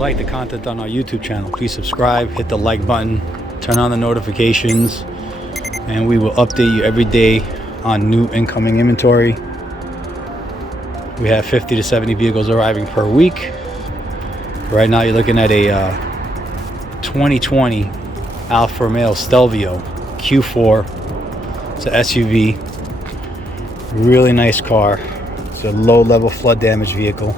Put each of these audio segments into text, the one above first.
you like the content on our YouTube channel, please subscribe, hit the like button, turn on the notifications, and we will update you every day on new incoming inventory. We have 50 to 70 vehicles arriving per week. Right now you're looking at a 2020 Alfa Romeo Stelvio Q4. It's an SUV. Really nice car. It's a low-level flood damage vehicle.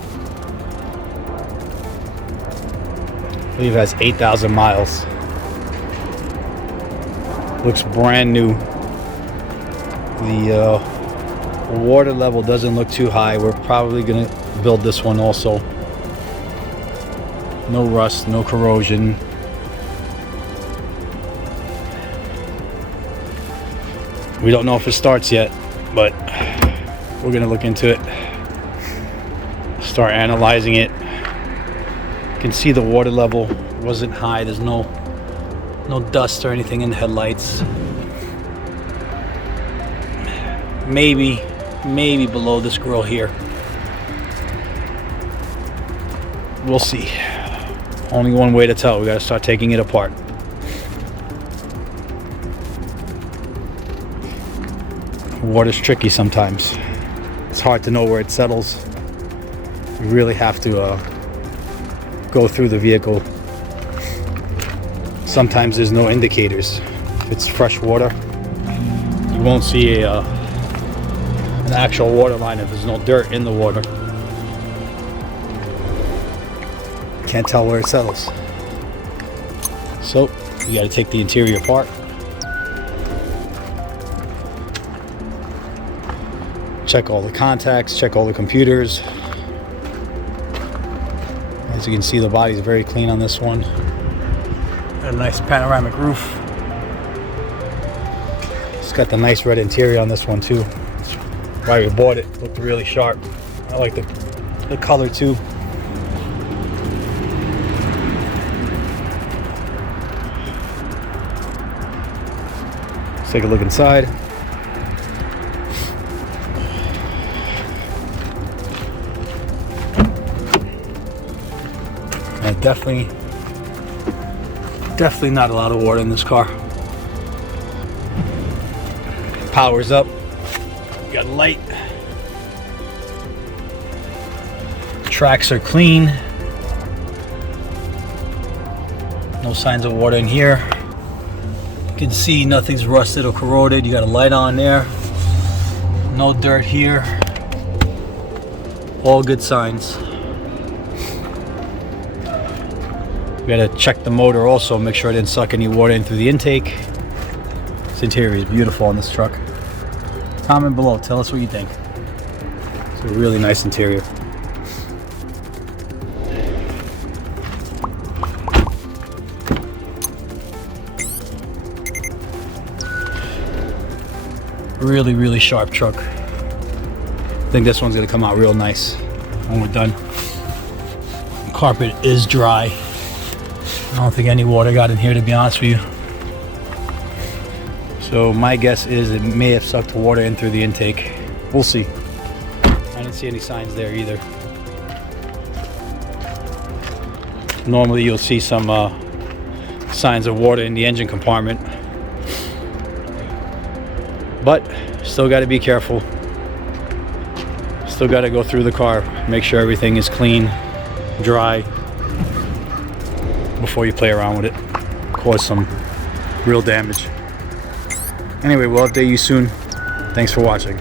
I believe it has 8,000 miles. Looks brand new. The water level doesn't look too high. We're probably gonna build this one also. No rust, no corrosion. We don't know if it starts yet, but we're gonna look into it. Start analyzing it. You can see the water level wasn't high. There's no dust or anything in the headlights. Maybe below this grill here. We'll see. Only one way to tell. We gotta start taking it apart. Water's tricky sometimes. It's hard to know where it settles. You really have to go through the vehicle. Sometimes there's no indicators. If it's fresh water, you won't see an actual water line if there's no dirt in the water. Can't tell where it settles. So you got to take the interior apart. Check all the contacts, check all the computers. As you can see, the body's very clean on this one. Got a nice panoramic roof. It's got the nice red interior on this one too. That's why we bought it. Looked really sharp. I like the color too. Let's take a look inside. And definitely not a lot of water in this car. Power's up. Got light. Tracks are clean. No signs of water in here. You can see nothing's rusted or corroded. You got a light on there. No dirt here. All good signs. We gotta check the motor also, make sure I didn't suck any water in through the intake. This interior is beautiful on this truck. Comment below, tell us what you think. It's a really nice interior. Really sharp truck. I think this one's gonna come out real nice when we're done. The carpet is dry. I don't think any water got in here, to be honest with you. So my guess is it may have sucked water in through the intake. We'll see. I didn't see any signs there either. Normally you'll see some signs of water in the engine compartment. But still got to be careful. Still got to go through the car, make sure everything is clean, dry, before you play around with it, cause some real damage. Anyway, we'll update you soon. Thanks for watching.